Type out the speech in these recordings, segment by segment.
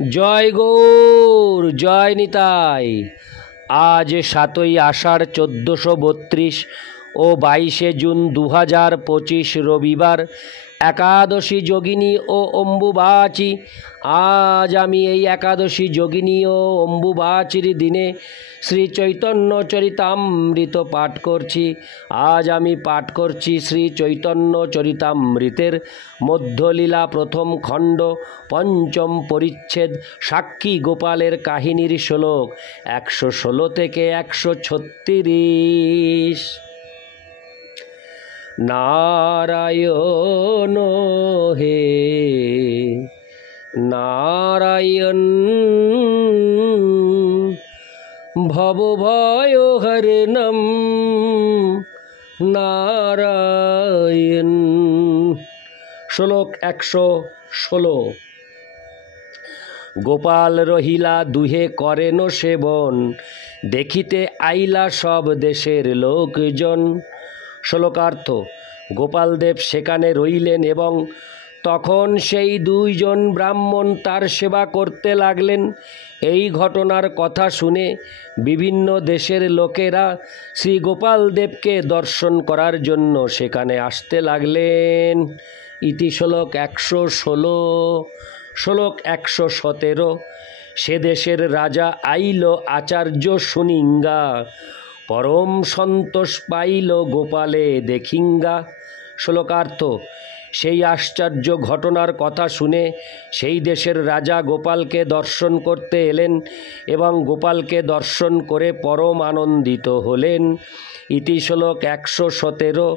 জয় গৌর, জয় নিতাই। আজ 7ই আষাঢ় 1432 ও 22শে জুন 2025 রবিবার, একাদশী যোগিনী ও অম্বুবাচী। আজ আমি এই একাদশী যোগিনী ও অম্বুবাচীর দিনে শ্রী চৈতন্য চরিতামৃত পাঠ করছি। আজ আমি পাঠ করছি শ্রী চৈতন্য চরিতামৃতের মধ্যলীলা প্রথম খণ্ড, পঞ্চম পরিচ্ছেদ, সাক্ষী গোপালের কাহিনীর শ্লোক 116 থেকে 136। নারায়ণ হে নারায়ণ, ভবভয়হরণম নারায়ণ। শ্লোক 116। গোপাল রহিলা দুহে করেন সেবন, দেখিতে আইলা সব দেশের লোকজন। শ্লোকার্থ: গোপালদেব সেখানে রইলেন এবং তখন সেই দুইজন ব্রাহ্মণ তার সেবা করতে লাগলেন। এই ঘটনার কথা শুনে বিভিন্ন দেশের লোকেরা শ্রী গোপালদেবকে দর্শন করার জন্য সেখানে আসতে লাগলেন। ইতি শ্লোক 116। শ্লোক 117। সে দেশের রাজা আইল আচার্য শুনিঙ্গা, পরম সন্তোষ পাইল গোপালে দেখিঙ্গা। শ্লোকার্থ: সেই আশ্চর্য ঘটনার কথা শুনে সেই দেশের রাজা গোপালকে দর্শন করতে এলেন এবং গোপালকে দর্শন করে পরম আনন্দিত হলেন। ইতি শ্লোক 117।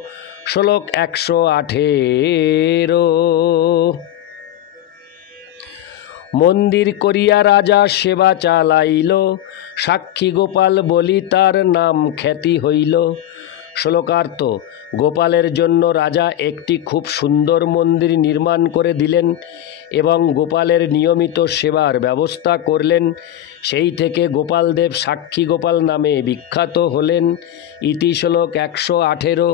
শ্লোক 118। মন্দির করিয়া রাজা সেবা চালাইল, সাক্ষী গোপাল বলি তার নাম খ্যাতি হইল। শ্লোকার্থ: গোপালের জন্য রাজা একটি খুব সুন্দর মন্দির নির্মাণ করে দিলেন এবং গোপালের নিয়মিত সেবার ব্যবস্থা করলেন। সেই থেকে গোপালদেব সাক্ষী গোপাল নামে বিখ্যাত হলেন। ইতি শ্লোক 118।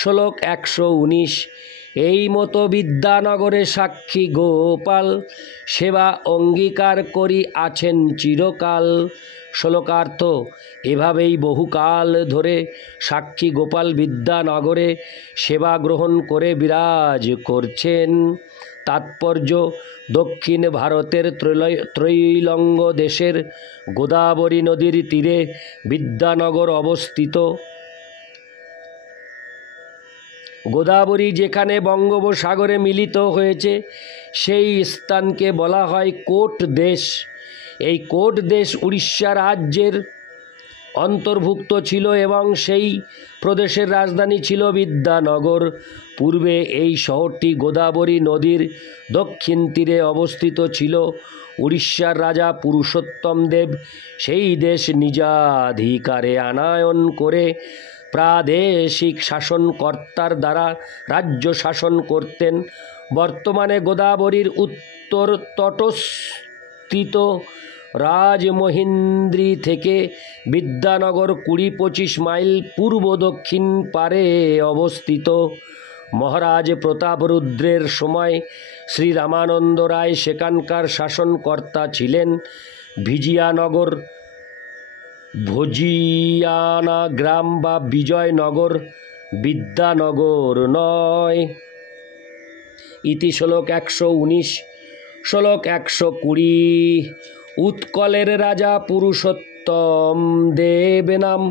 শ্লোক 119। এই মতো বিদ্যানগরে সাক্ষী গোপাল, সেবা অঙ্গীকার করি আছেন চিরকাল। শ্লোকার্থ: এভাবেই বহুকাল ধরে সাক্ষী গোপাল বিদ্যানগরে সেবা গ্রহণ করে বিরাজ করছেন। তাৎপর্য: দক্ষিণ ভারতের ত্রৈলঙ্গ দেশের গোদাবরী নদীর তীরে বিদ্যানগর অবস্থিত। গোদাবরী যেখানে বঙ্গোপসাগরে মিলিত হয়েছে সেই স্থানকে বলা হয় কোট দেশ। এই কোট দেশ উড়িষ্যা রাজ্যের অন্তর্ভুক্ত ছিল এবং সেই প্রদেশের রাজধানী ছিল বিদ্যানগর। পূর্বে এই শহরটি গোদাবরী নদীর দক্ষিণ তীরে অবস্থিত ছিল। উড়িষ্যার রাজা পুরুষোত্তম দেব সেই দেশ নিজাধিকারে আনায়ন করে প্রাদেশিক শাসনকর্তার দ্বারা রাজ্য শাসন করতেন। বর্তমানে গোদাবরীর উত্তর তটস্থিত রাজমহিন্দ্রি থেকে বিদ্যানগর 20-25 মাইল পূর্ব দক্ষিণ পারে অবস্থিত। মহারাজ প্রতাপরুদ্রের সময় শ্রী রামানন্দ রায় সেখানকার শাসনকর্তা ছিলেন। ভিজিয়ানগর, ভজিয়ানা গ্রাম বা বিজয়নগর বিদ্যানগর নয়। ইতি শ্লোক 119। শ্লোক 120। উৎকলের রাজা পুরুষোত্তম দেব নাম,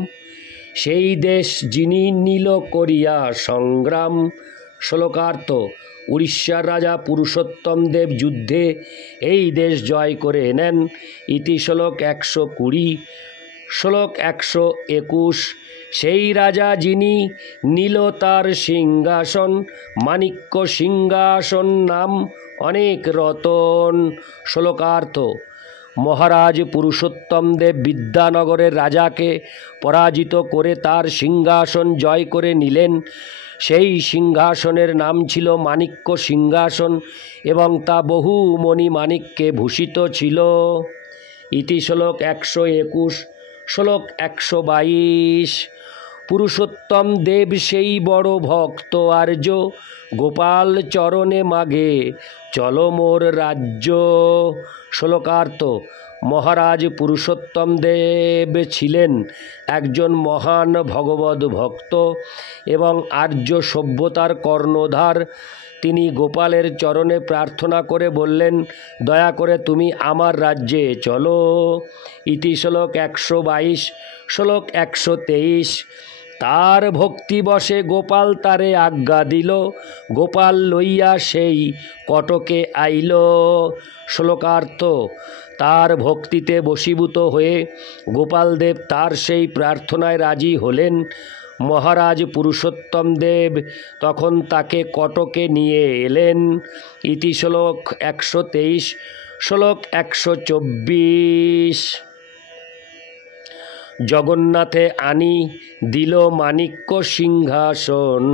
সেই দেশ যিনি নীল করিয়া সংগ্রাম। শ্লোকার্থ: উড়িষ্যার রাজা পুরুষোত্তম দেব যুদ্ধে এই দেশ জয় করে নেন। ইতি শ্লোক 120। শ্লোক 121। সেই রাজা যিনি নীল তার সিংহাসন, মাণিক্য সিংহাসন নাম অনেক রতন। শ্লোকার্থ: মহারাজ পুরুষোত্তম দেব বিদ্যানগরের রাজাকে পরাজিত করে তার সিংহাসন জয় করে নিলেন। সেই সিংহাসনের নাম ছিল মাণিক্য সিংহাসন এবং তা বহু মণিমাণিক্যে ভূষিত ছিল। ইতি শ্লোক 121। শ্লোক 122। পুরুষোত্তম দেব সেই বড় ভক্ত আর্য, গোপাল চরণে মাগে চলো মোর রাজ্য। শ্লোকার্থ। মহারাজ পুরুষোত্তম দেব ছিলেন একজন মহান ভগবদ ভক্ত এবং আর্য সভ্যতার কর্ণধার। তিনি গোপালের চরণে প্রার্থনা করে বললেন, দয়া করে তুমি আমার রাজ্যে চলো। ইতি শ্লোক 122। শ্লোক 123। তার ভক্তিবশে গোপাল তারে আজ্ঞা দিল, গোপাল লইয়া সেই কটকে আইল। শ্লোকার্থ। তার ভক্তিতে বশীভূত হয়ে গোপালদেব তার সেই প্রার্থনায় রাজি হলেন। মহারাজ পুরুষোত্তম দেব তখন তাকে কটকে নিয়ে এলেন। ইতি শ্লোক 123। শ্লোক 124। জগন্নাথে আনি দিল মাণিক্য সিংহাসন,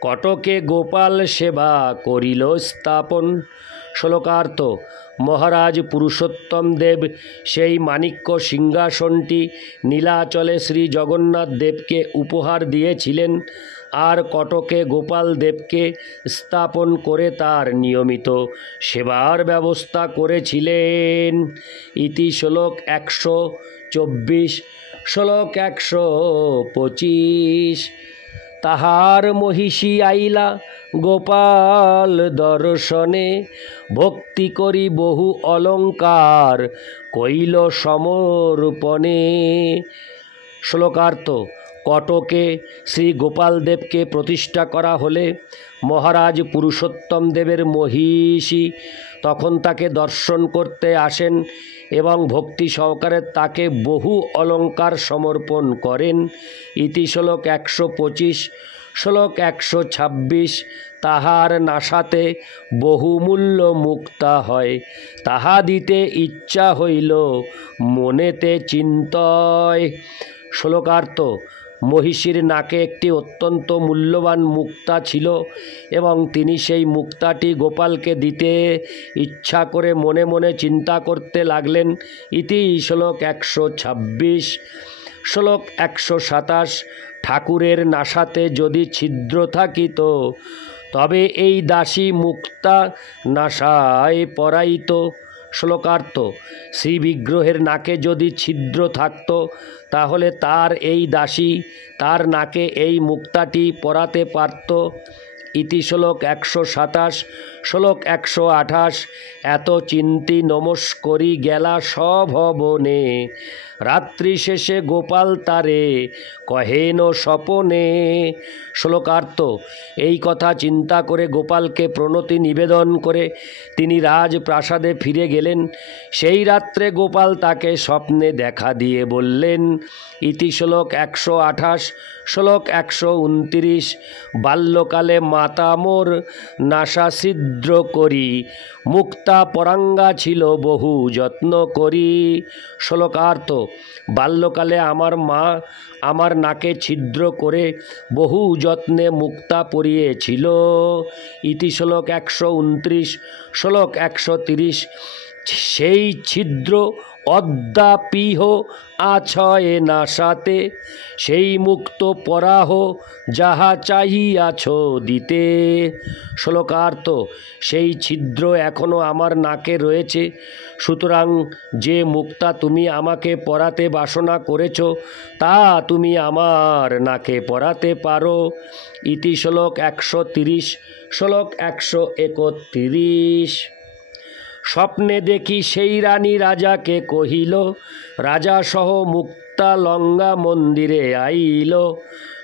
কটকে গোপাল সেবা করিল স্থাপন। শ্লোকার্থ। মহারাজ পুরুষোত্তম দেব সেই মাণিক্য সিংহাসনটি নীলাচলে শ্রী জগন্নাথ দেবকে উপহার দিয়েছিলেন আর কটকে গোপাল দেবকে স্থাপন করে তার নিয়মিত সেবার ব্যবস্থা করেছিলেন। ইতি শ্লোক 124। শ্লোক 125। তাহার মহিষী আইলা গোপাল দর্শনে, ভক্তি করি বহু অলঙ্কার কইল সমর্পণে। শ্লোকার্থ। কটকে শ্রী গোপালদেবকে প্রতিষ্ঠা করা হলে মহারাজ পুরুষোত্তম দেবের মহিষী তখন তাকে দর্শন করতে আসেন এবং ভক্তি সহকারে তাকে বহু অলঙ্কার সমর্পণ করেন। ইতি শ্লোক 125। শ্লোক 126। তাহার নাসাতে বহুমূল্য মুক্তা হয়, তাহা দিতে ইচ্ছা হইল মনেতে চিন্তয়। শ্লোকার্থ। মহিষীর নাকে একটি অত্যন্ত মূল্যবান মুক্তা ছিল এবং তিনি সেই মুক্তাটি গোপালকে দিতে ইচ্ছা করে মনে মনে চিন্তা করতে লাগলেন। ইতি শ্লোক 126। শ্লোক 127। ঠাকুরের নাসাতে যদি ছিদ্র থাকিত, তবে এই দাসী মুক্তা নাসায় পরাইত। শ্লোকার্থ। শ্রী বিগ্রহের নাকে যদি ছিদ্র থাকত, তাহলে তার এই দাসী তার নাকে এই মুক্তাটি পরাতে পারত। ইতি শ্লোক 127। শ্লোক 128। এত চিন্তি নমস্করি গেলা সভবনে, রাত্রি শেষে গোপাল তারে কহেন স্বপনে। শ্লোকার্থ। এই কথা চিন্তা করে গোপালকে প্রণতি নিবেদন করে তিনি রাজপ্রাসাদে ফিরে গেলেন। সেই রাত্রে গোপাল তাকে স্বপ্নে দেখা দিয়ে বললেন। ইতি শ্লোক 128। শ্লোক 129। বাল্যকালে মাতা মোর নাসা ছিদ্র করি, মুক্তা পরাঙ্গা ছিল বহু যত্ন করি। শ্লোকার্থ। বাল্যকালে আমার মা আমার নাকে ছিদ্র করে বহু যত্নে মুক্তা পরিয়েছিল। ইতি শ্লোক 129। শ্লোক 130। সেই ছিদ্র অদ্যাপিহ আছয়ে নাসাতে, সেই মুক্ত পরাহ যাহা চাহিয়াছ দিতে। শ্লোকার্থ। সেই ছিদ্র এখনও আমার নাকে রয়েছে, সুতরাং যে মুক্তা তুমি আমাকে পরাতে বাসনা করেছ তা তুমি আমার নাকে পরাতে পারো। ইতি শ্লোক 130। শ্লোক 131। স্বপ্নে দেখি সেই রানী রাজাকে কহিল, রাজা সহ মুক্তা লঙ্গা মন্দিরে আইল।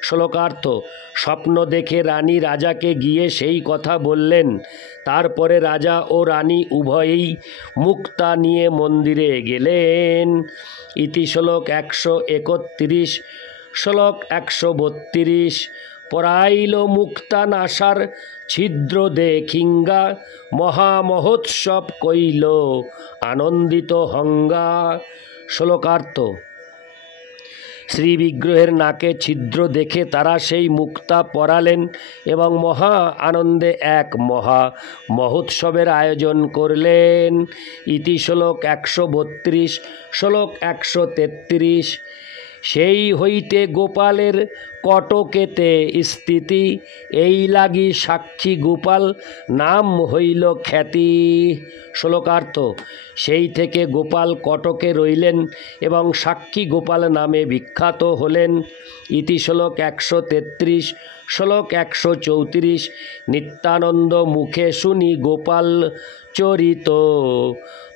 শ্লোকার্থ। স্বপ্ন দেখে রানী রাজাকে গিয়ে সেই কথা বললেন। তারপরে রাজা ও রানী উভয়েই মুক্তা নিয়ে মন্দিরে গেলেন। ইতি শ্লোক 131। শ্লোক 132। পরাইল মুক্তা নাসার ছিদ্র দেখিঙ্গা, মহামহোৎসব কইল আনন্দিত হঙ্গা। শ্লোকার্থ। শ্রী বিগ্রহের নাকে ছিদ্র দেখে তারা সেই মুক্তা পরালেন এবং মহা আনন্দে এক মহা মহোৎসবের আয়োজন করলেন। ইতি শ্লোক 132। শ্লোক 133। সেই হইতে গোপালের কটকেতে স্থিতি, এই লাগি সাক্ষী গোপাল নাম হইল খ্যাতি। শ্লোকার্থ, সেই থেকে গোপাল কটকে রইলেন এবং সাক্ষী গোপাল নামে বিখ্যাত হলেন। ইতি শ্লোক 133। শ্লোক 134। নিত্যানন্দ মুখে শুনি গোপাল চরিত,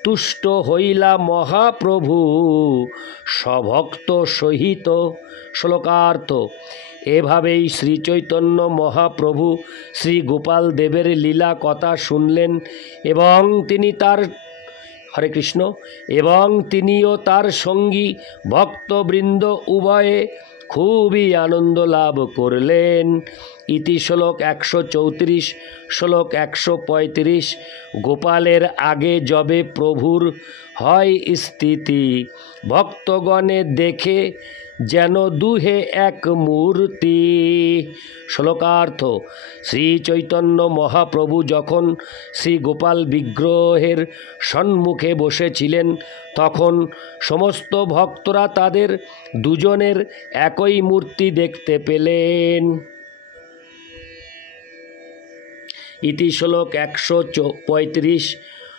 তুষ্ট হইলা মহাপ্রভু সভক্ত সহিত। শ্লোকার্থ, এভাবেই শ্রীচৈতন্য মহাপ্রভু শ্রী গোপাল দেবের লীলা কথা শুনলেন এবং তিনি তার হরে কৃষ্ণ এবং তিনিও তার সঙ্গী ভক্তবৃন্দ উভয়ে খুবই আনন্দ লাভ করলেন। ইতি শ্লোক 134। শ্লোক 135। গোপালের আগে যবে প্রভুর হয় স্থিতি, ভক্তগণে দেখে যেন দুহে এক মূর্তি। শ্লোকার্থ, শ্রী চৈতন্য মহাপ্রভু যখন শ্রী গোপাল বিগ্রহের সম্মুখে বসেছিলেন তখন সমস্ত ভক্তরা তাদের দুজনের একই মূর্তি দেখতে পেলেন। ইতি শ্লোক 135।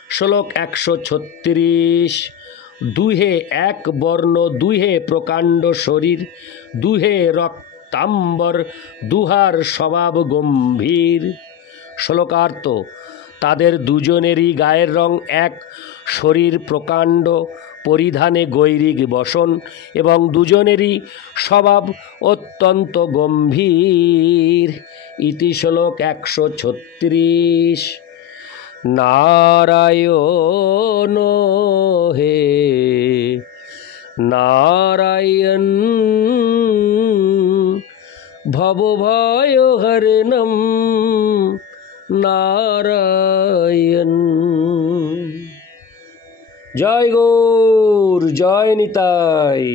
শ্লোক 136। দুহে এক বর্ণ, দুহে প্রকাণ্ড শরীর, দুহে রক্তাম্বর, দুহার স্বভাব গম্ভীর। শ্লোকার্থ, তাদের দুজনেরই গায়ের রং এক, শরীর প্রকাণ্ড, পরিধানে গৈরিক বসন এবং দুজনেরই স্বভাব অত্যন্ত গম্ভীর। ইতি শ্লোক 136। নারায়ণ হে নারায়ণ, ভবভয়হরণম নারায়ণ। জয় গৌর, জয় নিতাই।